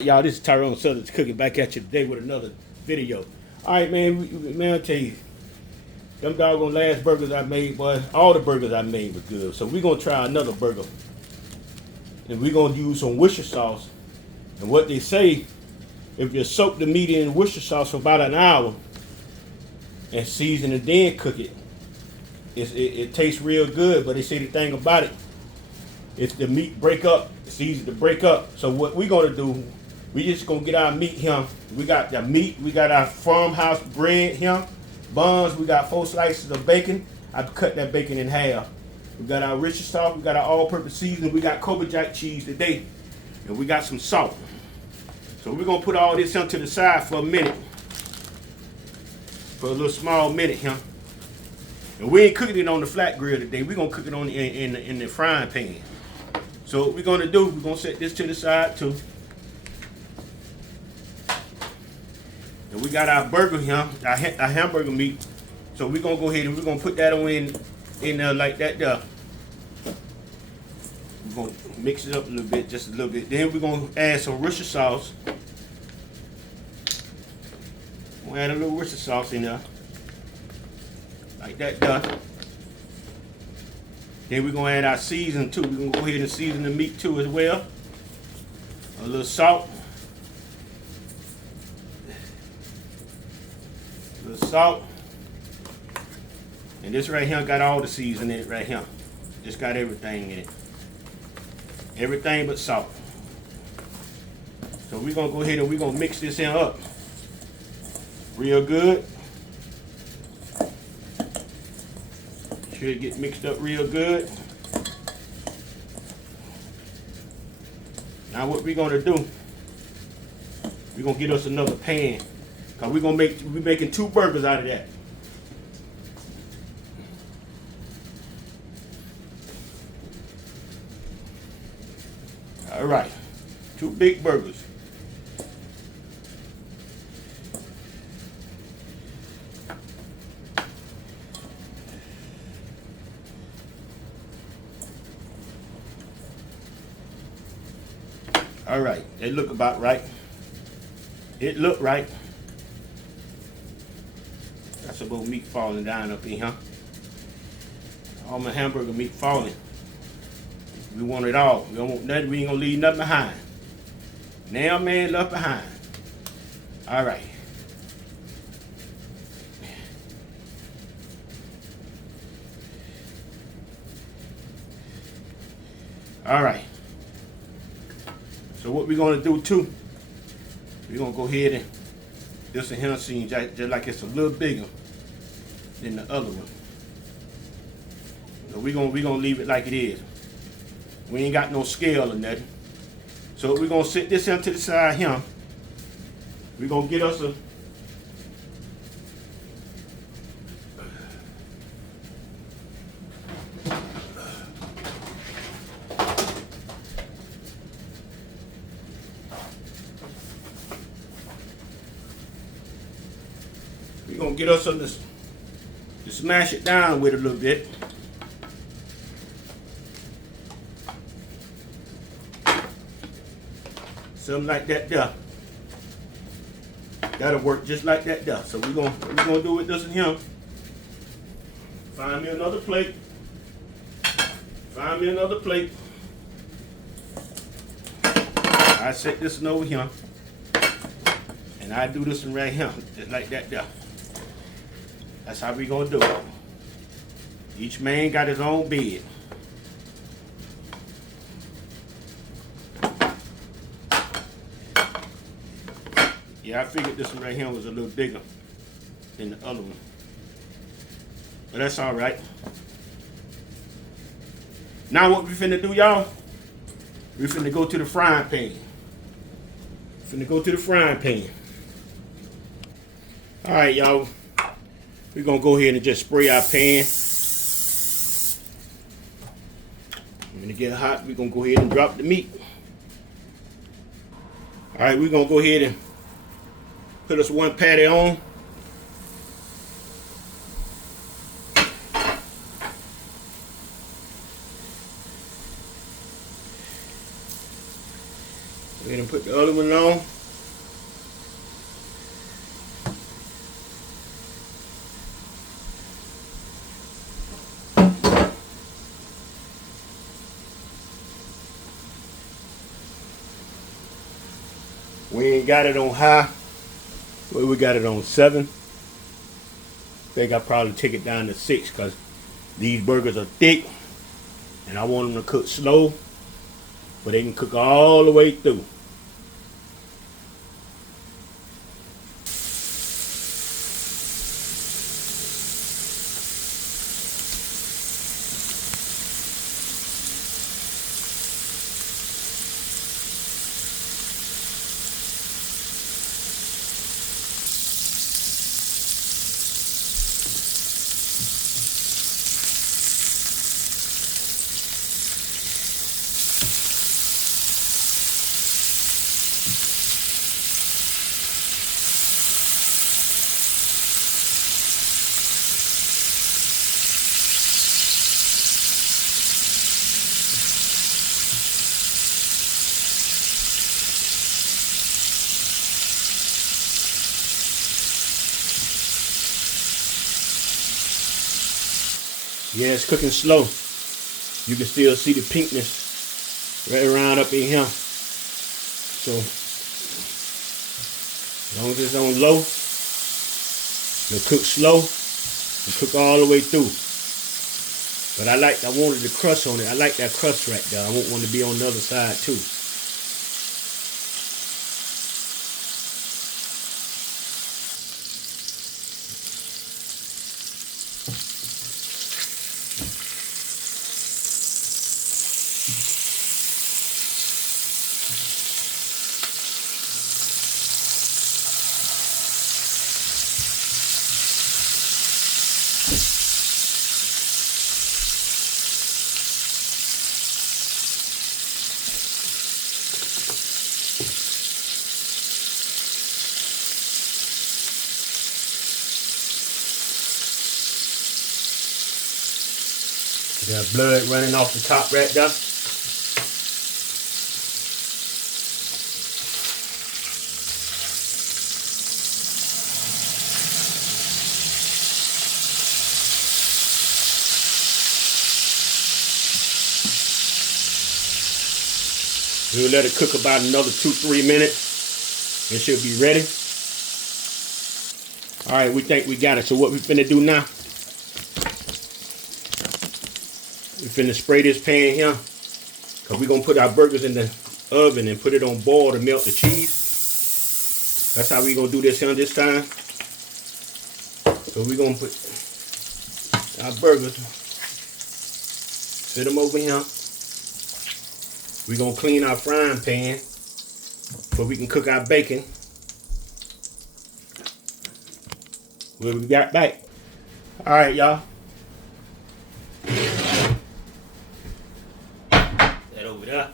Y'all, this is Tyron'e Southern's Cooking back at you today with another video. Alright, man, I tell you, them doggone last burgers I made, boy, all the burgers I made were good. So we're gonna try another burger. And we're gonna use some Worcestershire sauce. And what they say, if you soak the meat in Worcestershire sauce for about an hour and season and then cook it, it tastes real good. But they say the thing about it, it's the meat break up. It's easy to break up. So what we're gonna do, we just gonna get our meat here. We got the meat, we got our farmhouse bread here, buns, we got 4 slices of bacon. I've cut that bacon in half. We got our Worcestershire sauce, we got our all-purpose seasoning, we got Colby jack cheese today, and we got some salt. So we're gonna put all this into the side for a minute, for a little small minute here. And we ain't cooking it on the flat grill today. We're gonna cook it on in the frying pan. So what we're gonna do, we're gonna set this to the side too. And we got our burger here, our hamburger meat. So we're gonna go ahead and we're gonna put that on in there like that there. We're gonna mix it up a little bit, just a little bit. Then we're gonna add some Worcestershire sauce. We'll add a little Worcestershire sauce in there. Like that there. Then we're gonna add our seasoning too. We're gonna go ahead and season the meat too as well. A little salt. A little salt. And this right here got all the seasoning in it right here. Just got everything in it. Everything but salt. So we're gonna go ahead and we're gonna mix this in up real good. Should get mixed up real good. Now what we're gonna do, we're gonna get us another pan, cause we're making 2 burgers out of that. All right, 2 big burgers. All right, they look about right. It looked right. Got some old meat falling down up in here. All my hamburger meat falling. We want it all. We don't want nothing. We ain't gonna leave nothing behind. Now, man, left behind. All right. All right. So what we're gonna do too, we're gonna go ahead and this one here seems just like it's a little bigger than the other one. So we're gonna leave it like it is. We ain't got no scale or nothing. So we're gonna set this into the side here. We're gonna get us a We're gonna get us on this to smash it down with a little bit. Something like that there. That'll work just like that there. So what we're gonna do with this in here. Find me another plate. Find me another plate. I set this one over here. And I do this one right here, just like that there. That's how we gonna do it. Each man got his own bed. Yeah, I figured this one right here was a little bigger than the other one. But that's all right. Now what we finna do, y'all? We finna go to the frying pan. Finna go to the frying pan. All right, y'all. We're gonna go ahead and just spray our pan. When it get hot, we're gonna go ahead and drop the meat. All right, we're gonna go ahead and put us 1 patty on. Go ahead and put the other one on. We ain't got it on high. We got it on 7. I think I probably take it down to 6 because these burgers are thick and I want them to cook slow, but they can cook all the way through. Yeah, it's cooking slow. You can still see the pinkness right around up in here. So, as long as it's on low, it'll cook slow and cook all the way through. But I wanted the crust on it. I like that crust right there. I want one to be on the other side too. Got blood running off the top right there. We'll let it cook about another 2-3 minutes. It should be ready. Alright, we think we got it. So what we finna do now, we finna spray this pan here, because we're going to put our burgers in the oven and put it on boil to melt the cheese. That's how we're going to do this here this time. So we're going to put our burgers, sit them over here. We're going to clean our frying pan so we can cook our bacon. We'll be back. Alright, y'all. That over there.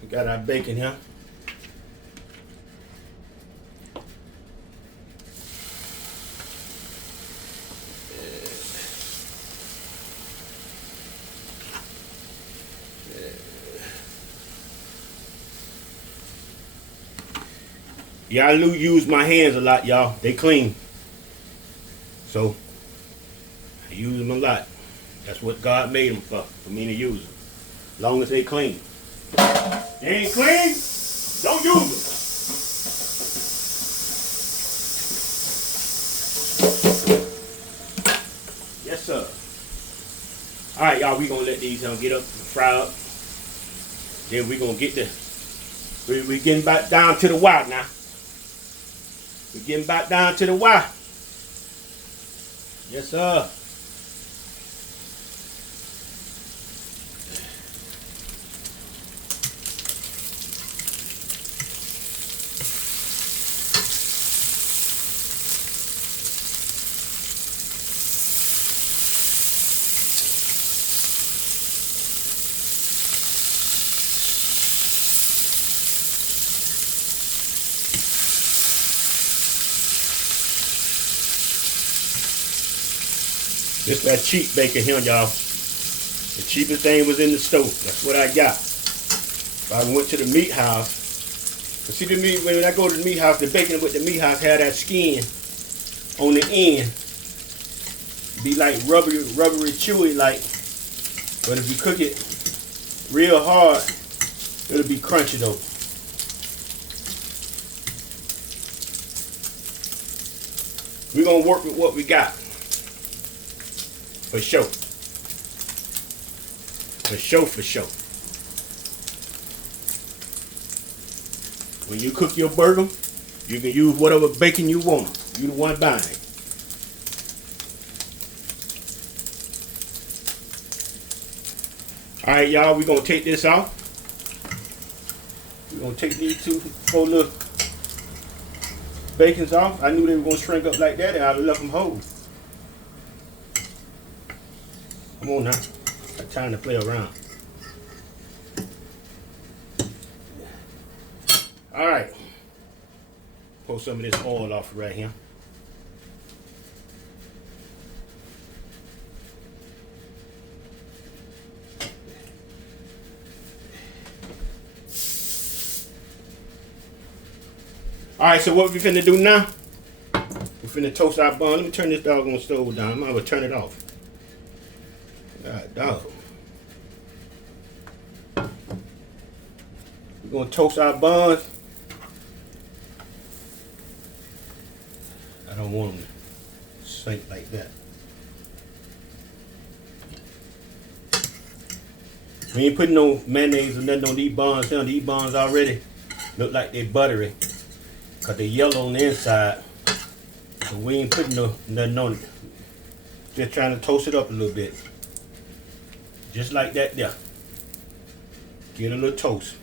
We got our bacon here. Yeah, I use my hands a lot, y'all. They clean. So, I use them a lot. That's what God made them for me to use them. As long as they clean. They ain't clean, don't use them. Yes, sir. Alright, y'all, we gonna let these get up and fry up. Then we gonna get we getting back down to the wire now. We're getting back down to the wire. Yes, sir. This that cheap bacon here, y'all. The cheapest thing was in the stove. That's what I got. If I went to the meat house, See the meat, when I go to the meat house, the bacon with the meat house have that skin on the end. Be like rubbery, chewy like. But if you cook it real hard, it'll be crunchy though. We're gonna work with what we got. For sure. For sure, for sure. When you cook your burger, you can use whatever bacon you want. You the one buying it. Alright, y'all, we're gonna take this off. We're gonna take these 4 little bacons off. I knew they were gonna shrink up like that and I'd have left them whole. Come on now. Got time to play around. Alright. Pull some of this oil off right here. Alright, so what we finna do now? We finna toast our bun. Let me turn this doggone stove down. I'm gonna turn it off. God dog. We're gonna toast our buns. I don't want them to sink like that. We ain't putting no mayonnaise or nothing on these buns. These buns already look like they're buttery. Cause they're yellow on the inside. So we ain't putting nothing on it. Just trying to toast it up a little bit. Just like that there. Get a little toast.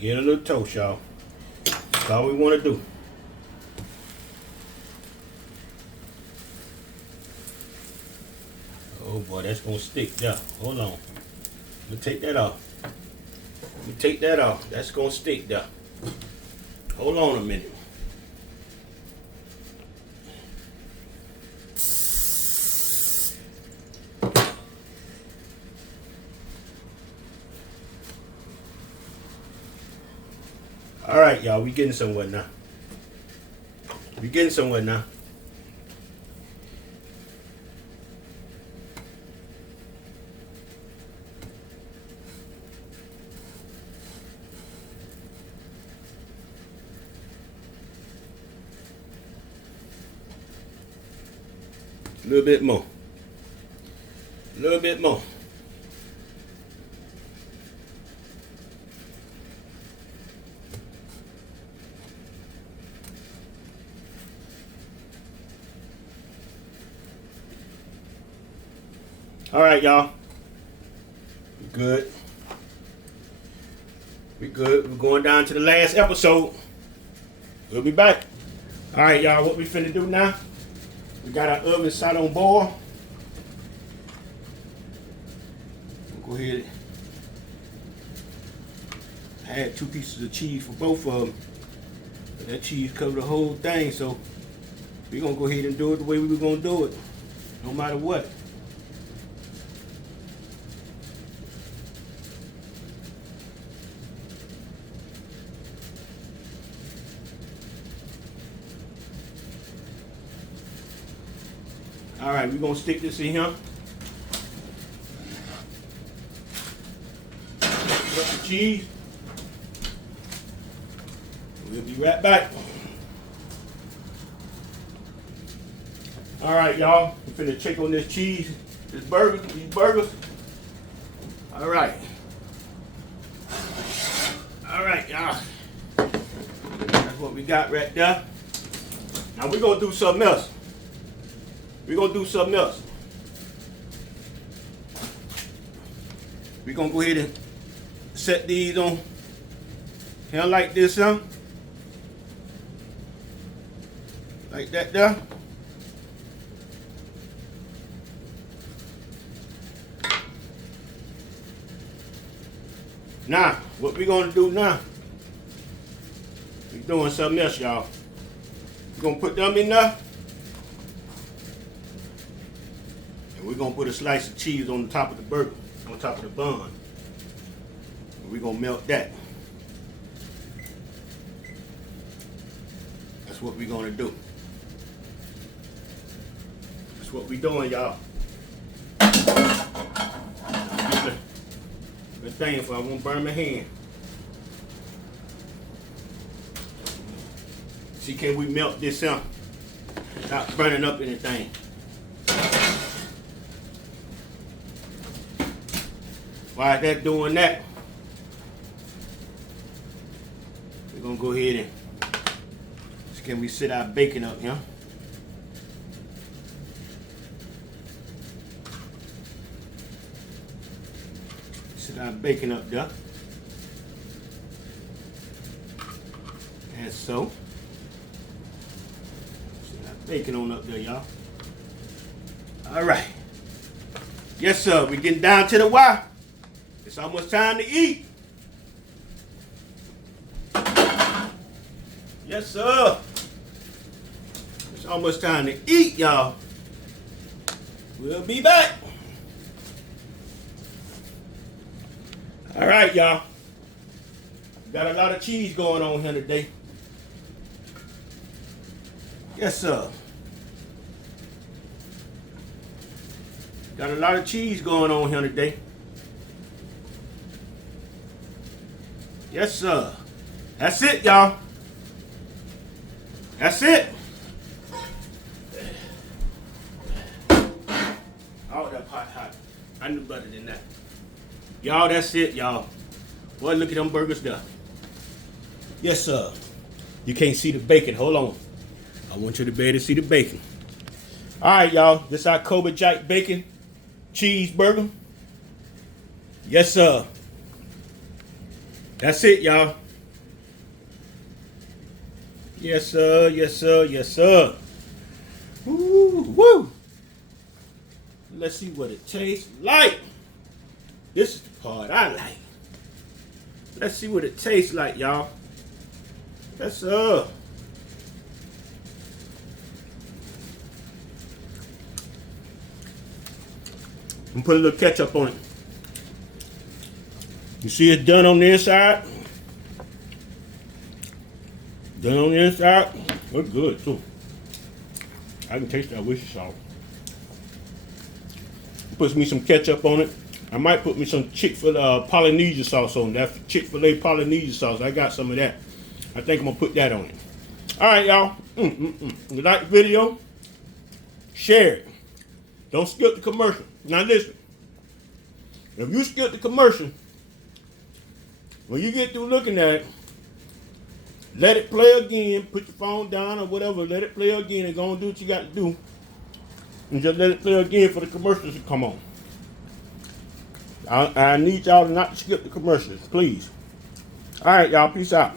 Get a little toast, y'all. That's all we want to do. Oh boy, that's gonna stick there. Hold on. Let me take that off. Let me take that off. That's gonna stick there. Hold on a minute. All right, y'all, we getting somewhere now. We getting somewhere now. A little bit more. A little bit more. All right, y'all. We good. We good. We're going down to the last episode. We'll be back. All right, y'all. What we finna do now? We got our oven set on boil. We'll go ahead and add 2 pieces of cheese for both of them. And that cheese covered the whole thing, so we're gonna go ahead and do it the way we were gonna do it, no matter what. All right, we're gonna stick this in here. Put the cheese. We'll be right back. All right, y'all. We're finna check on this cheese, these burgers. All right. All right, y'all. That's what we got right there. Now we're gonna do something else. We're gonna do something else. We're gonna go ahead and set these on here like this, huh? Like that there. Now, what we're gonna do now, we're doing something else, y'all. We're gonna put them in there. We're gonna put a slice of cheese on the top of the burger, on top of the bun. We're gonna melt that. That's what we're gonna do. That's what we're doing, y'all. The thing for I won't burn my hand. See, can we melt this up? Not burning up anything. While that's doing that, we're gonna go ahead and can we sit our bacon up here? Sit our bacon up there. And so. Sit our bacon on up there, y'all. Alright. Yes, sir. We're getting down to the wire. It's almost time to eat. Yes, sir. It's almost time to eat, y'all. We'll be back. All right, y'all. Got a lot of cheese going on here today. Yes, sir. Got a lot of cheese going on here today. Yes, sir. That's it, y'all. That's it. Oh, that pot hot. I knew better than that. Y'all, that's it, y'all. Boy, look at them burgers there. Yes, sir. You can't see the bacon. Hold on. I want you to be able to see the bacon. All right, y'all. This is our Colby Jack bacon cheeseburger. Yes, sir. That's it, y'all. Yes, sir. Yes, sir. Yes, sir. Woo, woo. Let's see what it tastes like. This is the part I like. Let's see what it tastes like, y'all. Yes, sir. I'm gonna put a little ketchup on it. You see it's done on the inside? Done on the inside. Looks good too. I can taste that Worcestershire sauce. Put me some ketchup on it. I might put me some Chick-fil-A Polynesian sauce on it. That Chick-fil-A Polynesian sauce. I got some of that. I think I'm gonna put that on it. All right, y'all. You like the video? Share it. Don't skip the commercial. Now listen. If you skip the commercial, when you get through looking at it, let it play again. Put your phone down or whatever. Let it play again and go and do what you got to do. And just let it play again for the commercials to come on. I need y'all to not skip the commercials, please. All right, y'all. Peace out.